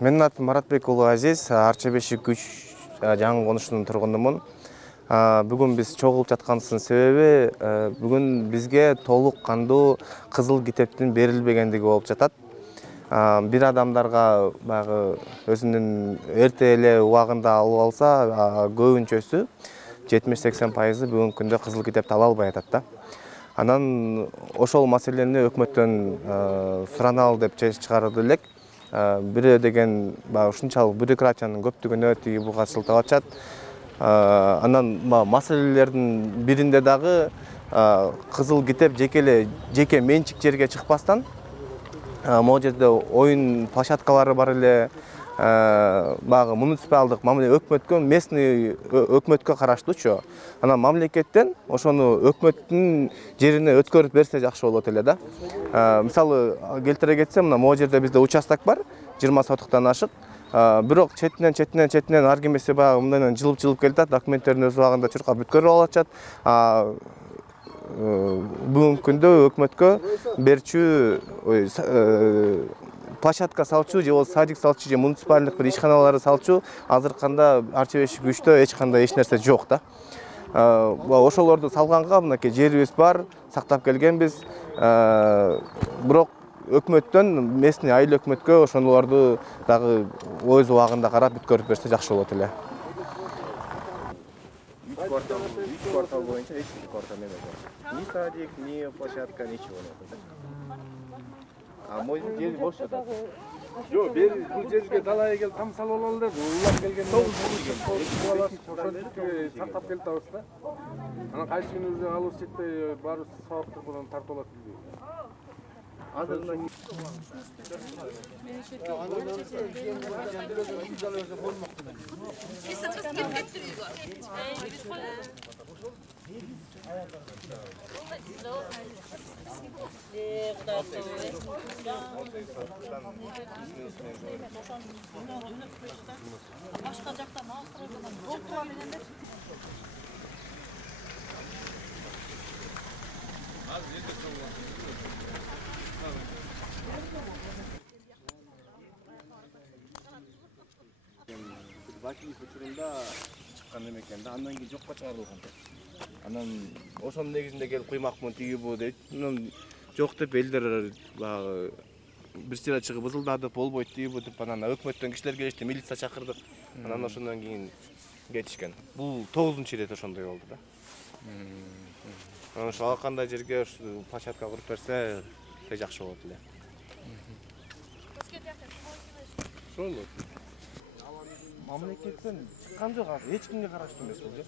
Менин атым Маратбек уулу Азиз, Арча Бешик 3 жаңы конушунун тургунумун. Бүгүн биз чогулуп жатканыбыздын себеби бүгүн бизге толук кандуу кызыл китептин берилбегендиги болуп жатат. Бир адамдарга баягы өзүнүн эрте эле убагында алып алса, көбүнчөсү 70-80% бүгүнкү күндө кызыл китепти ала албай атат да. Анан ошол маселени өкмөттөн сураналы деп чыгарып элек. Бирөө деген ушунчалык бюрократиянын көптүгүнө тиги буга сылтап атышат. Анан маселелердин биринде дагы кызыл китеп жеке менчик жерге чыкпастан, могу жерде оюн площадкалары бар эле, багы муниципалдык өкмөткө, местный өкмөткө караштуучу. Анан мамлекеттен ошону өкмөттүн жерине өткөрүп берсе жакшы болот эле да. Мисалы келтире кетсем, могу жерде бизде участок бар, 20 сотуктан ашык. Бирок четинен ар кимиси баягы мындан жылып келатат, документтерин өз убагында чуркап бүткөрүп алышат. Бүгүнкү күндө өкмөткө берчү площадка салчу же болбосо садик салчу же муниципалдык бир ишканаларды салчу азыркында Арча Бешик 3тө эч кандай эч нерсе жок да. Ошолорду салганга мынакей жерибиз бар, сактап келгенбиз. Бирок өкмөттөн, местный айыл өкмөткө ошолорду дагы өз убагында карап бүткөрүп берсе жакшы болот эле. 3 квартал боюнча эч бир квартал эме жок. Ни садик, ни площадка, ничего нет. Мой жер бош жатат. Жок, бул жерге далайга келип там салып алалы деп, улап келген. Ошол сактап келип атабыз да. Анан кайсы күнү уже алып жетпей барып сабактыр менен тартып алат бизге. Бакиев учурунда чыккан экен да, андан кийин жокко чыгарылган. Анан ошонун негизинде келип куймакмын тиги бу дейт. Анан жок деп элдер баягы бир сыйра чыгып ызылдадып, болбойт тиги бу деп, анан өкмөттөн кишилер келишти, милиция чакырдык. Анан ошондон кийин кетишкен. Бул 9-чы ирет ошондой болду да. Анан ошо кандай жерге площадка куруп берсе жакшы болот эле. Ошол мамлекеттен чыккан жок азыр, эч кимге караштуу эмес бул жер.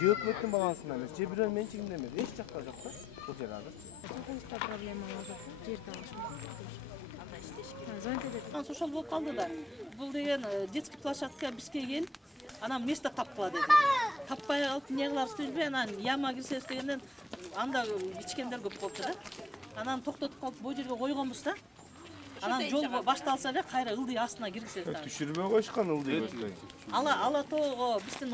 Же өкмөттүн балансында эмес, же бирөө менчигинде эмес, эч жакта жок да бул жер азыр. Сокулукта проблемалар жок, жер табышмак. Ошол болуп калды да. Бул деген детский площадка бизге келип, анан место тапкыла деди. Таппай калып эмне кылабыз билбей, анан яма кирсебиз дегенден анда кичкендер көп болчу да. Анан токтотуп калып бул жерге койгонбуз да. Анан жол башталса эле кайра ылдый астына киргизет. Түшүрмө койшкан ылдый. Ала тоого биздин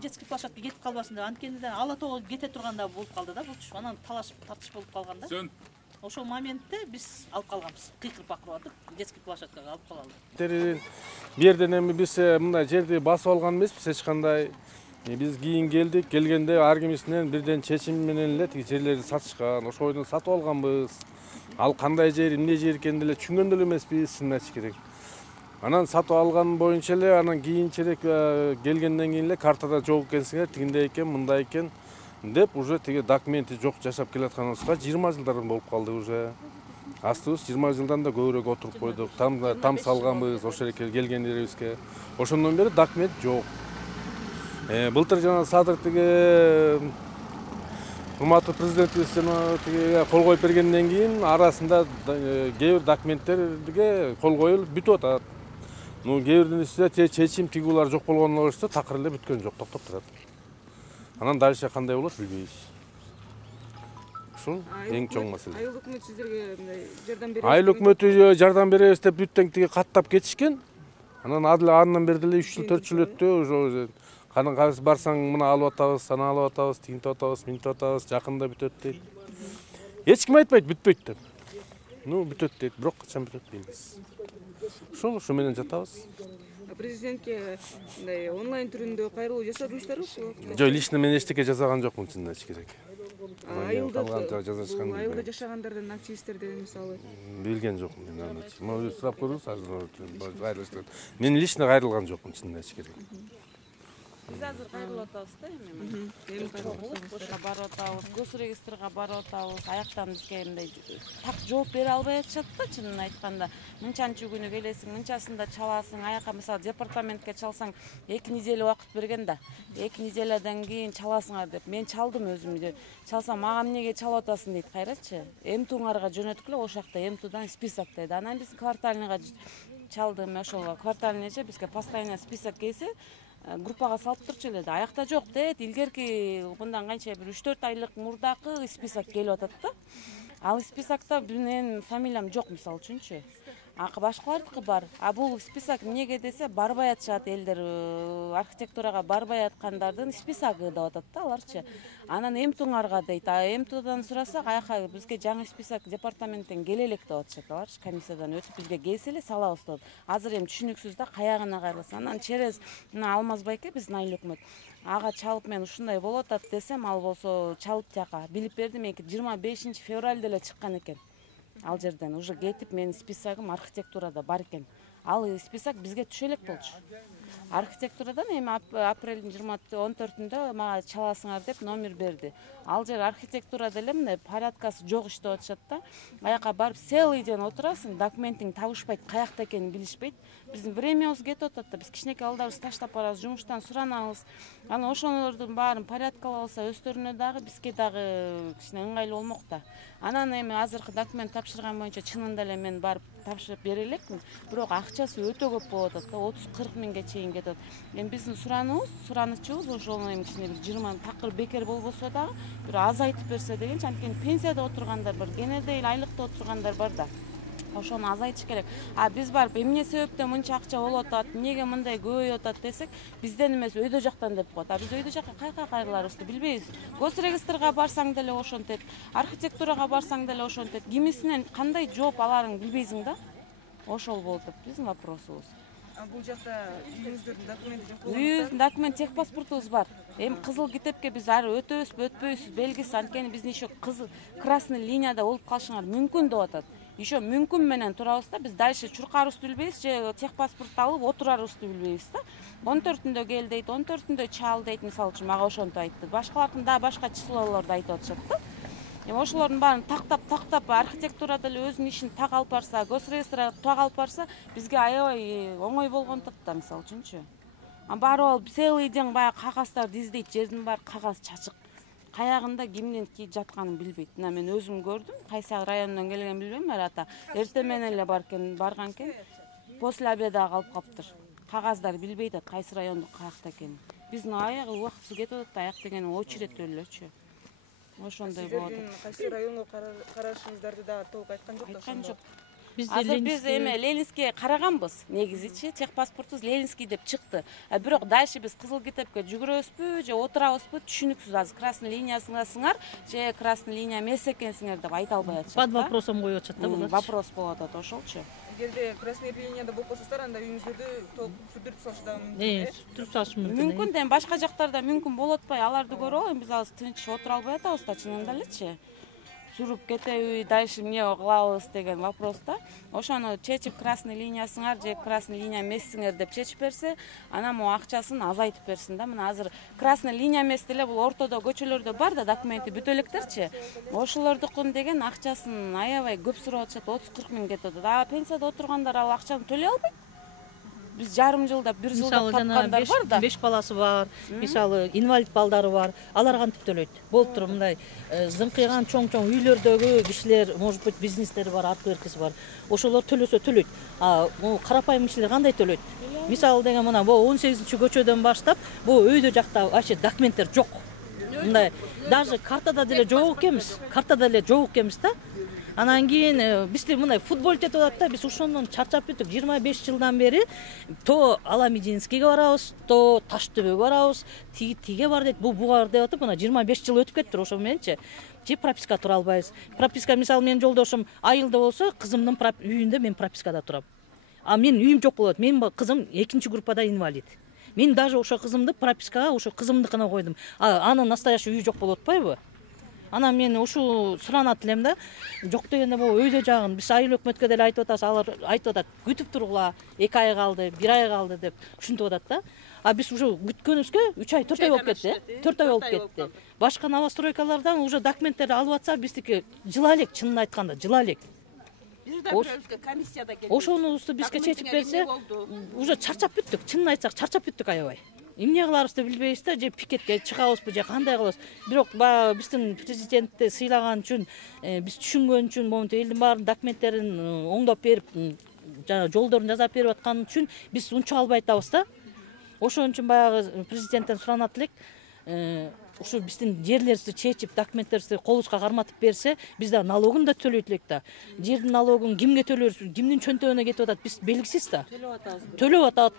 детский площадка кетип калбасын деп, анткени ала тоого кете турганда болуп калды да булчу. Анан тартыш болуп калган да. Ошол моментте биз алып калганбыз. Кыйкырып бакырып атып, детский площадкага алып калалы. Бу жерден эми биз мындай жерди басып алган эмеспиз эч кандай. Биз кийин келдик, келгенде ар кимисинен бирден чечим менен эле тиги жерлерди сатышкан. Ошойду сатып алганбыз. Ал кандай жер, эмне жер экенин деле түшүнгөн деле эмеспиз, чынын айтыш керек. Анан сатып алган боюнча эле, анан кийинчерээк келгенден кийин эле картада жок экенсиңер, тигиндей экен, мындай экен деп уже тиги документи жок жашап келатканыбызга 20 жылдар болуп калды уже. Астыбыз 20 жылдан да көбүрөөк отуруп койдук. Там салганбыз ошол келген жерибизге. Ошондон бери документ жок. Былтыр жана садыр тиги урматтуу президентибизден кол коюп бергенден кийин арасында кээ бир документтерге кол коюлуп бүтүп атат. Кээ биринин үстүнө чечим тигулар жок болгонуна каршы такыр эле бүткөн жок, токтоп турат. Анан дальше кандай болот билбейбиз. Ушул эң чоң маселе. Айыл өкмөт сиздерге жардам берет. Айыл өкмөтү жардам беребиз деп бүттөн тиги каттап кетишкен. Андан бери деле 3 жыл 4 жыл өттү, уже каны кайсы барсаң мына алып атабыз, аны алып атабыз, тигинтип атабыз, минтип атабыз, жакында бүтөт дейт. Эч ким айтпайт бүтпөйт деп. бүтөт дейт, бирок качан бүтөт билбейбиз. Ошо менен жатабыз. Президентке мындай онлайн түрүндө кайрылуу жасадыңыздарбы ушул? Жок, лично мен эчтеке жасаган жокмун чынын айтыш керек. Айылда жашагандардан активисттерден мисалы Билген жокмун мен аны. Мына сурап көрүңүз, азыр мен лично кайрылган жокмун чынын айтыш керек. Биз азыр кайрылып атабыз да эми. Ошого барып атабыз, госрегистрге барып атабыз. Аяктан бизге мындай так жооп бере албай атышат да, чынын айтканда. Мынчанчы күнү келесиң, мынчасында чаласың. Аякка мисалы департаментке чалсаң 2 неделя убакыт берген да. 2 неделядан кийин чаласыңар деп. Мен чалдым өзүм. Чалсам, мага эмнеге чалып атасың дейт кайрачы. Эмтуңарга жөнөткүлө, ошакта эмтудан список дейт. Анан биз квартальныйга чалдым, ошол квартальныйча бизге постоянно список келсе, группага салып турчу эле да. Аякта жок дейт. Илгерки мындан канча бир 3-4 айлык мурдакы список келип атат да. Ал списокто менин фамилиям жок мисалы үчүнчү. Башкалардыкы бар. Бул список эмнеге десе, барбай атышат элдер, архитектурага барбай аткандардын списогу деп атат да аларчы. Анан эмтуңарга дейт. Эмтудан сурасак, аяка бизге жаңы список департаменттен келе элек деп атышат аларчы. Комиссиядан өтүп бизге келсе эле салабыз деп. Азыр эми түшүнүксүз да, каягына кайрылса. Анан через мына Алмаз байке, биздин айыл өкмөт. Ага чалып мен ушундай болуп атат десем, ал болсо чалып тияка билип берди, меники 25 февралда эле чыккан экен. Ал жерден уже кетип менин списогум архитектурада бар экен. Ал список бизге түшө элек болчу. Архитектурадан эми апрелдин 14-үндө мага чаласыңар деп номер берди. Ал жер архитектурада эле мындай порядкасы жок иш деп атышат да. Аяка барып целый день отурасың, документиң табышпайт, каякта экенин билишпейт. Биздин времябыз кетип атат да, биз кичинекей балдарыбызды таштап барабыз, жумуштан суранабыз. Анан ошолордун баарын порядкалап алса, өздөрүнө дагы, бизге дагы кичине ыңгайлуу болмок да. Анан эми азыркы документ тапшырган боюнча чынында эле мен барып тапшырып бере элекмин. Бирок акчасы өтө көп болуп атат да, 30-40 миңге чейин кетет. Эми биздин суранычыбыз ошол эми кичине бир 20 такыр бекер болбосо дагы бир азайтып берсе дегенчи, анткени пенсияда отургандар бар, кенеде эле айлыкта отургандар бар да. Ошону азайтыш керек. Биз барып эмне себептен мынча акча болуп атат, эмнеге мындай көбөйүп атат десек, бизден эмес өйдө жактан деп коет. Биз өйдө жакка кайка кайрыларыбызды билбейбиз. Госрегистрге барсаң деле ошентет, архитектурага барсаң деле ошентет. Кимисинен кандай жооп аларың билбейсиң да. Ошол болуп атат биздин вопросубуз. Бул жакта үйүңүздөрдүн документи жок болот. Үйүбүздүн документ, техпаспортубуз бар. Эми кызыл китепке биз ары өтөбүзбү, өтпөйбүз белгиси, анткени биздин еще красный линияда болуп калышыңар мүмкүн деп атат. Еще мүмкүн менен турабыз да, биз дальше чуркарыбызды билбейбиз, же техпаспорт алып отурарыбызды билбейбиз да. 14-үндө кел дейт, 14-үндө чал дейт, мисалы үчүн мага ошентип айтты. Башкалардын да башка числолорду айтып атышат да. Эми ошолордун баарын тактап архитектурада эле өзүнүн ишин так алып барса, госрегистрге так алып барса, бизге аябай оңой болгон да, мисалы үчүнчү. Барып алып целый день баягы кагаздарды издейт, жердин баары кагаз чачык. Каягында кимдин жатканын билбейт. Мына мен өзүм көрдүм, кайсы районунан келген билбейм, ата. Эртең менен эле барган экен, после обеда калып калыптыр. Кагаздар билбейт да, кайсы райондо каякта экенин. Биздин аягы убактысы кетип атат, аяк деген очередь элечү. Ошондой болот. Кайсы районго карашыңыздарды да толук айткан жок да. Айткан жок. Азыр биз эме Ленинскийге караганбыз, негизичи техпаспортубуз Ленинский деп чыкты. Бирок дальше биз кызыл китепке жүгүрөбүзбү, же отурабызбы түшүнүксүз. Азыр красный линиясыңар, же красный линия эмес экенсиңер деп айта албай атышат. Под вопросом коюп атышат да булар. Вопрос болуп атат ошолчу. Эгерде красный линияда болуп калсаңыздар, анда үйүңүздөрдү толук сүрдүрүп салышы да мүмкүн. Сүрдүрүп салыш мүмкүн. Мүмкүн да, башка жактарда мүмкүн болуп атпай, аларды көрүп алып, биз азыр тынч отура албай атабыз да, чынында элечи. Сүрүп кетеби, дальше эмне кылабыз деген вопроста. Ошону чечип красный линиясыңар же красный линия эмессиңер деп чечип берсе, анан могу акчасын азайтып берсин да. Мына азыр красный линия эмес деле бул ортодо көчөлөрдө бар да, документи бүтө электерчи. Ошолордукун деген акчасын аябай көп сурап атышат, 30-40 миң кетип атат. Пенсияда отургандар ал акчаны төлөй албайт. Биз жарым жылда, бир жылда тапкандар бар да. 5 баласы бар, мисалы инвалид балдары бар. Алар кантип төлөйт? Болуп туруп мындай зыңкыйган чоң-чоң үйлөрдөгү кишилер, может быть, бизнестери бар, аркы-беркиси бар. Ошолор төлөсө төлөйт. Бул карапайым кишилер кандай төлөйт? Мисалы деген мына бу 18-көчөдөн баштап, бу өйдө жакта вообще документтер жок. Мындай даже картада деле жок экенбиз. Картада деле жок экенбиз да. Анан кийин бизде мындай футбол кетип атат да, биз ошондон чарчап бүттүк. 25 жылдан бери то Аламединскийге барабыз, то Таштөбөгө барабыз, тиге бар дейт, буга бар деп атып, мына 25 жыл өтүп кетти ошо мененчи. Же прописка тура албайбыз. Прописка мисалы менин жолдошум айылда болсо, кызымдын үйүндө мен пропискада турам. А мен үйүм жок болот. Менин кызым 2-чи группада инвалид. Мен даже ошо кызымды пропискага ошо кызымдыкына койдум. Анын настоящий үйү жок болуп атпайбы? Анан мен ушул суранат элем да. Жок дегенде могу өйдө жагын биз айыл өкмөткө деле айтып атабыз, алар айтып атат, күтүп тургула, 2 ай калды, 1 ай калды деп түшүнтүп атат да. А биз уже күткөнүбүзгө 3 ай, 4 ай болуп кетти, 4 ай болуп кетти. Башка новостройкалардан уже документтерди алып атса, биздики жыла элек, чынын айтканда, жыла элек. Ошонусу бизге чечип берсе, уже чарчап бүттүк, чынын айтсак, чарчап бүттүк аябай. Эмне кыларыбызды билбейбиз да, же пикетке чыгабызбы, же кандай кылабыз. Бирок баягы биздин президентти сыйлаган үчүн, биз түшүнгөн үчүн, момунтип элдин баарын документтерин оңдоп берип, жана жолдорун жасап берип аткан үчүн биз унча албай атабыз да. Ошон үчүн баягы президенттен суранат элек, ушу биздин жерлерибизди чечип, документтерибизди колубузга карматып берсе, биз да налогун да төлөйт элек да. Жердин налогун кимге төлөбүз, кимдин чөнтөгүнө кетип атат, биз белгисиз да. Төлөп атат.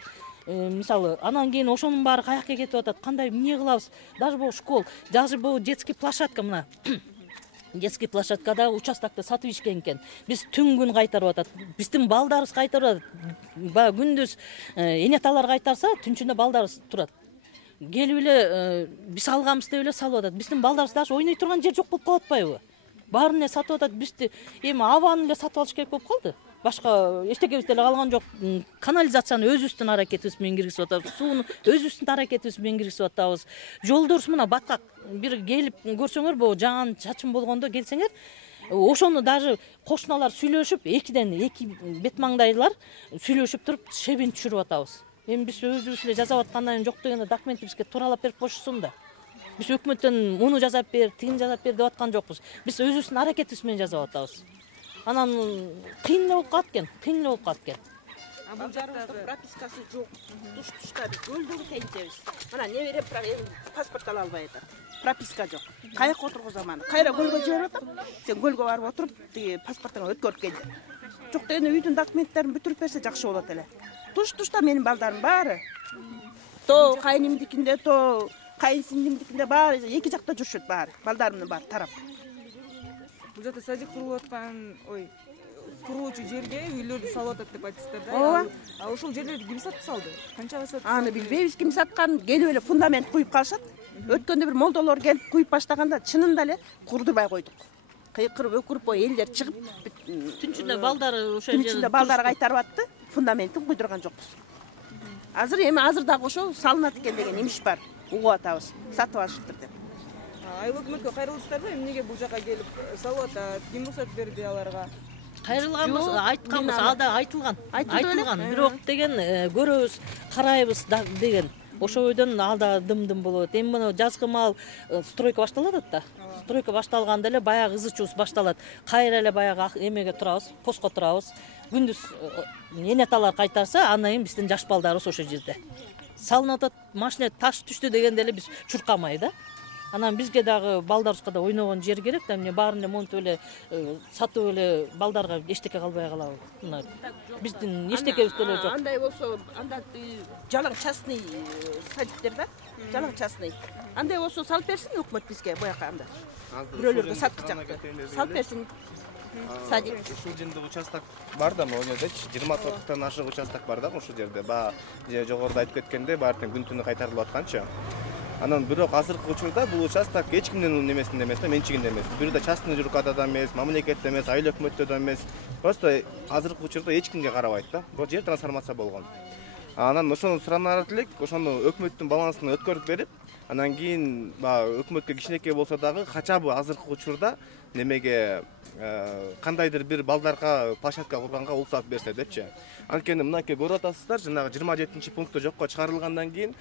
Мисалы, анан кийин ошонун баары каякка кетип атат, кандай эмне кылабыз? Даже бул школ, даже бул детский площадка мына. Детский площадкада участокты сатып ишкен экен. Биз түн күн кайтарып атат. Биздин балдарыбыз кайтарып атат. Баягы күндүз энеталар кайтарса, түнчүндө балдарыбыз турат. Келип эле биз алганбыз деп эле салып атат. Биздин балдарыбыз даже ойной турган жер жок болуп калып атпайбы? Баарын эле сатып атат. Бизди эми абаны эле сатып алыш керек болуп калды. Башка эчтекебиз деле калган жок. Канализацияны өзүбүздүн аракетибиз менен киргизип атабыз. Сууну өзүбүздүн аракетибиз менен киргизип атабыз. Жолдорубуз мына баткак. Бир келип көрсөңөр, бу жаан чачым болгондо келсеңер, ошону даже кошуналар сүйлөшүп, эки бет маңдайлар сүйлөшүп туруп шебин түшүрүп атабыз. Эми биз өзүбүз эле жасап аткандан кийин жок дегенде документти бизге тууралап берип коюшсун да. Биз өкмөттөн муну жасап бер, тигини жасап бер деп аткан жокпуз. Биз өзүбүздүн аракетибиз менен жасап атабыз. Анан кыйын эле болуп калат экен. Бул жарыбызда пропискасы жок. Туш-тушта биз көлдөгү тенчебиз. Мына небере паспорт ала албай атат. Прописка жок. Каяка отургузаман. Кайра көлгө жиберип атат. Сен көлгө барып отуруп, тиги паспортуңду өткөрүп кел. Жок дегенде үйдүн документтерин бүтүрүп берсе жакшы болот эле. Туш-тушта менин балдарым баары. То кайнимдикинде, то кайынсиңдимдикинде баары эки жакта жүрүшөт баары. Балдарымдын баары тарап. Бул жерде садик курулуп аткан, курулуучу жерге үйлөрдү салып атат деп айтыптыр да. А ошол жерлерди ким сатып салды? Канчага сатып салды? Аны билбейбиз ким сатканын. Келип эле фундамент куюп калышат. Өткөндө бир молдолор келип куюп баштаганда чынында эле курдурбай койдук. Кыйкырып өкүрүп элдер чыгып Түнчүндө балдары ошол жерде. Түнчүндө балдары кайтарып атты. Фундаментин куйдурган жокпуз. Азыр дагы ошо салынат экен деген имиш бар. Угуп атабыз. Сатып алышыптыр деп. Айыл өкмөткө кайрылдыңыздарбы? Эмнеге бул жака келип салып атат? Ким рухсат берди аларга? Кайрылганбыз, айтканбыз, ада айтылган. Бирок деген көрөбүз, карайбыз деген. Ошо бойдон алда дым-дым болот. Эми мына жазгы маал стройка башталат да. Стройка башталганда эле баягы ызычуубуз башталат. Кайра эле баягы эмеге турабыз, постко турабыз. Күндүз энеталар кайтарса, андан кийин биздин жаш балдарыбыз ошо жерде. Салынып атат, машина таш түштү дегенде эле биз чуркамай да. Анан бизге дагы балдарыбызга да ойногон жер керек да. Эмне баарын эле монтип эле сатып эле балдарга эчтеке калбай калабы. Мына биздин эчтекебиз деле жок. Андай болсо, анда жалаң частный садиктер да. Жалаң частный. Андай болсо салып берсин өкмөт бизге буяка анда. Бирөөлөргө сатып жакты. Салып берсин. Садик. Ушул жерде участок бар да, могу жердечи 20 соттуктан ашык участок бар да ушул жерде. Же жогоруда айтып кеткендей, баардык күн түнү кайтарылып атканчы. Анан бирок азыркы учурда бул участок эч кимдин немесинде эмес да, менчигинде эмес. Бир да частный рукада да эмес, мамлекетте эмес, айыл өкмөттө да эмес. Просто азыркы учурда эч кимге карабайт да. Бул жер трансформация болгон. Анан ошону суранат элек, ошону өкмөттүн балансына өткөрүп берип, анан кийин өкмөткө кичинекей болсо дагы качабы азыркы учурда немеге кандайдыр бир балдарга площадка курганга уруксат берсе депчи. Анткени мынакей көрүп атасыздар, жанагы 27 пунктта жокко чыгарылгандан кийин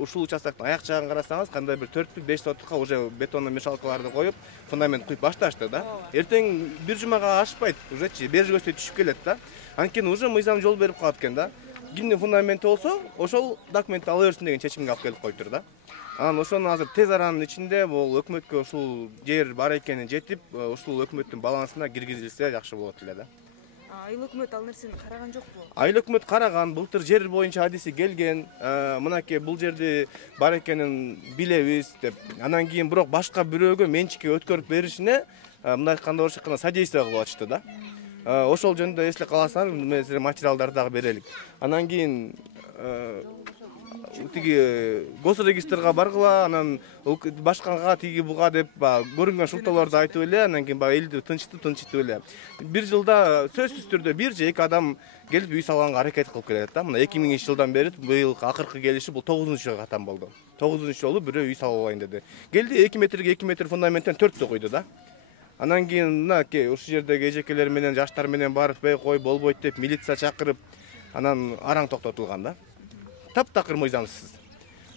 ушул участоктун аяк жагын карасаңыз, кандай бир 4-5 сотукка уже бетондон мешалкаларды коюп, фундамент куюп башташты да. Эртең бир жумага ашпайт, ужечи бер көздөй түшүп келет да. Анткени уже мыйзам жол берип калат экен да. кимдин фундаменти болсо ошол документти ала берсин деген чечимге алып келип коюптур да. Анан ошону азыр тез аранын ичинде бул өкмөткө ушул жер бар экени жетип, ушул өкмөттүн балансына киргизилсе жакшы болот эле да. Айыл өкмөт ал нерсени караган жокпу? Айыл өкмөт караган, былтыр жер боюнча адиси келген, мынакей бул жерди бар экенин билебиз деп. Анан кийин бирок башка бирөөгө менчикке өткөрүп беришине мындай айтканда орусча айтканда содействие кылып атышты да. Ошол жөнүндө эсле каласаңар, мен силерге материалдарды дагы берелик. Анан кийин тиги госрегистрга баргыла, анан башканга тиги буга деп көрүнгөн шылтоолорду айтып эле, анан кийин элди тынчытып эле. Бир жылда сөзсүз түрдө бир же эки адам келип үй салганга аракет кылып келет да. Мына 2000-жылдан бери быйыл акыркы келиши бул 9-жыл катам болду. 9-жолу бирөө үй салып алайын деди. Келди 2 метрге 2 метр фундаменттен 4 койду да. Анан кийин мынакей ушул жердеги эжекелер менен жаштар менен барып кой болбойт деп милиция чакырып, анан араң токтотулган да. Таптакыр мыйзамсыз.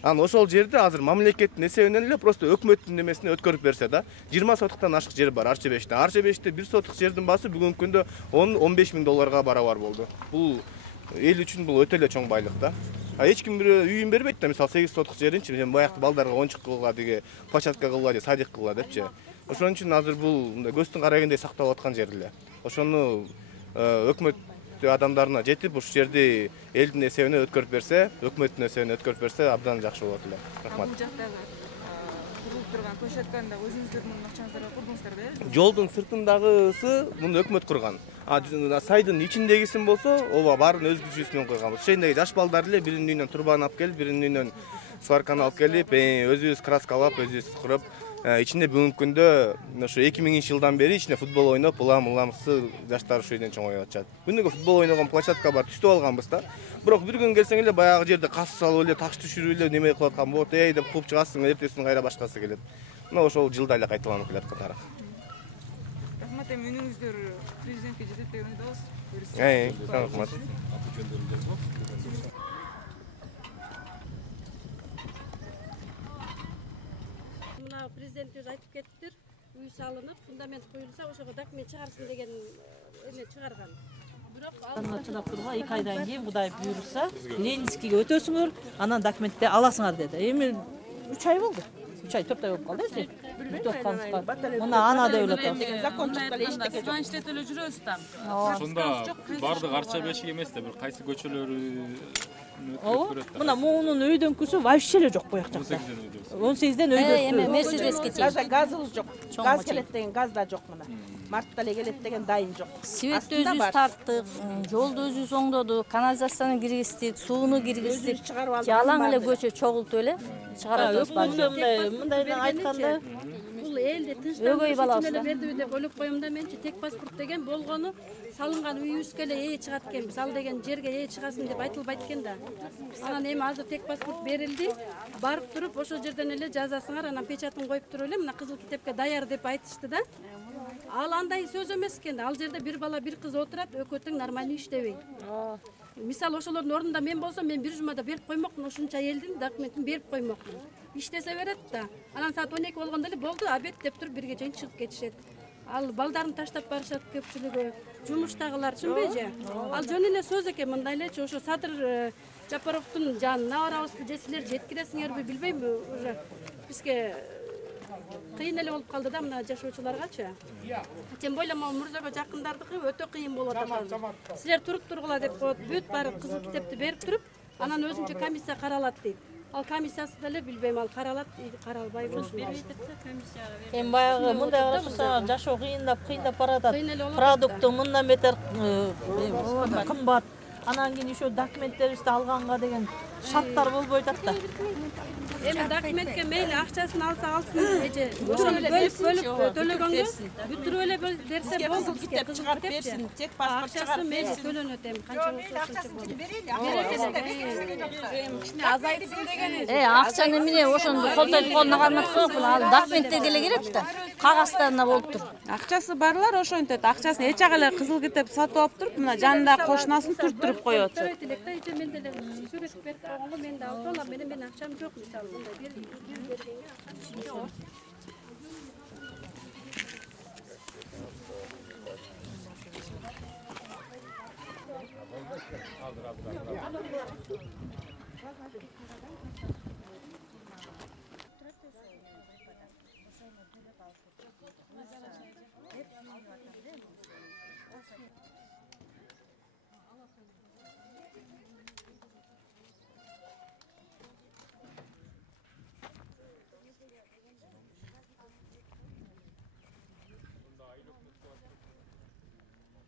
Анан ошол жерде азыр мамлекеттин эсебинен эле просто өкмөттүн немесине өткөрүп берсе да, 20 сотуктан ашык жер бар Арчебеште. Арчебеште 1 сотук жердин баасы бүгүнкү күндө 10-15 миң долларга барабар болду. Бул эл үчүн бул өтө эле чоң байлык да. Эч ким үйүн бербейт да, мисалы 8 сотук жеринчи мен баягы балдарга оңчук кылгыла деге, площадка кылгыла же садик кылгыла депчи. Ошон үчүн азыр бул көздүн карагандай сакталып аткан жер эле. Ошону өкмөт адамдарына жетип, ушул жерди элдин эсебине өткөрүп берсе, өкмөттүн эсебине өткөрүп берсе, абдан жакшы болот эле. Рахмат. Бул жактагы курулуп турган площадканы да өзүңүздөрдүн акчаңыздарга курдуңуздар да? Жолдун сыртындагысы муну өкмөт курган. Сайдын ичиндегисин болсо, ооба баарын өз күчүбүз менен койгонбуз. Ошондой жаш балдар эле биринин үйүнөн турбаны алып келип, биринин үйүнөн сварканы алып келип, өзүбүз краскалап, өзүбүз курып, ичинде бүгүнкү күндө ошо 2000-жылдан бери ичинде футбол ойноп, уламсы жаштар ушул жерден чоңоюп атышат. Күнүгө футбол ойногон площадка бар, түстүп алганбыз да. Бирок бир күн келсең эле баягы жерде кас салып эле, таш түшүрүп эле неме кылып аткан болот, деп кууп чыгасың, эртесин кайра башкасы келет. Мына ошол жылда эле кайталанып келаткан тарых. Рахмат, үнүңүздөр президентке жетет деген ойдобуз. Рахмат. Президент өзі айтып кеттір, үй салынып, фундамент қойылса, ошоға документ чыгарсын деген эме чыгарган. Бирок чыдап турууга 2 айдан кийин Кудай буйруса, Ленинскийге өтөсүңөр, анан документти аласыңар деди. Эми 3 ай болду. 3 ай 4 ай болуп калды. Бүтүп атканыбызга. Мына ана деп эле закон чыкты эле эчтеке жок. иштетип эле жүрөбүз да. Ошондо бардык Арчебешик эмес да, бир кайсы көчөлөрү Ооба. Мына муунун өйдөңкүсү вообще эле жок буяк жакта. 18ден өйдөңкү. Мерседеске Даже газыбыз жок. Газ келет деген газ да жок мына. Мартта эле келет деген дайын жок. Светти өзүбүз тарттык, жолду өзүбүз оңдодук, канализацияны киргиздик, сууну киргиздик. Жалаң эле көчө чогултуп эле чыгарабыз. Мындайдан айтканда, Бул элди Өгөй балабыз да. бердиби деп ойлоп коем да, менчи тек паспорт деген болгону салынган үйүбүзгө эле чыгат экенбиз. Ал деген жерге чыгасын деп айтылбайт экен да. Анан эми азыр тек паспорт берилди. Барып туруп ошол жерден эле жазасыңар, анан печатын коюп туруп эле мына кызыл китепке даяр деп айтышты да. Ал андай сөз эмес экен. Ал жерде бир бала бир кыз отурат, экөө тең нормально иштебейт. Мисалы ошолордун ордунда мен болсом, мен бир жумада берип коймокмун, ушунча элдин документин берип коймокмун. Иштесе берет да. Анан саат 12 болгондо эле болду, обед деп туруп бирге чейин чыгып кетишет. Ал балдарын таштап барышат көпчүлүгү, жумуштагылар түшүнбөйбү? Ал жөн эле сөз экен, мындай элечи ошо Садыр Жапаровдун жанына барабызбы, же силер жеткиресиңерби билбейм, уже бизге кыйын эле болуп калды да мына жашоочуларгачы. Тем более могу мырзага жакындардыкы өтө кыйын болуп атат. Силер туруп тургула деп коет, бүт баары кызыл китепти берип туруп, анан өзүнчө комиссия каралат дейт. Ал комиссиясы деле билбейм, ал каралат, каралбай болушу. эми баягы мындай карашса жашоо кыйындап баратат. Продукты мындан бетер кымбат. Анан кийин ошо документтерибизди алганга деген шарттар болбой атат да. Эми документке мейли акчасын алса алсын, эже ошону бөлүп төлөгөнгө бүтүрүп эле берсе болду. Кызыл китеп чыгарып берсин, тек паспорт чыгарып берсин. Төлөнөт эми канча болсо Азайтсын деген. Акчаны эмне ошону колтоп колуна кармап коюп, ал документтерге эле керек да. Кагаздарына болуп тур. Акчасы барлар ошентет. Акчасын эч жагы эле кызыл китеп сатып алып туруп, мына жанында кошунасын турттуруп коюп атышат. элек да, эже мен деле сүрөт берип койгонго мен да алып алам, менин акчам жок мисалы. паспорт. Hep sürüyor.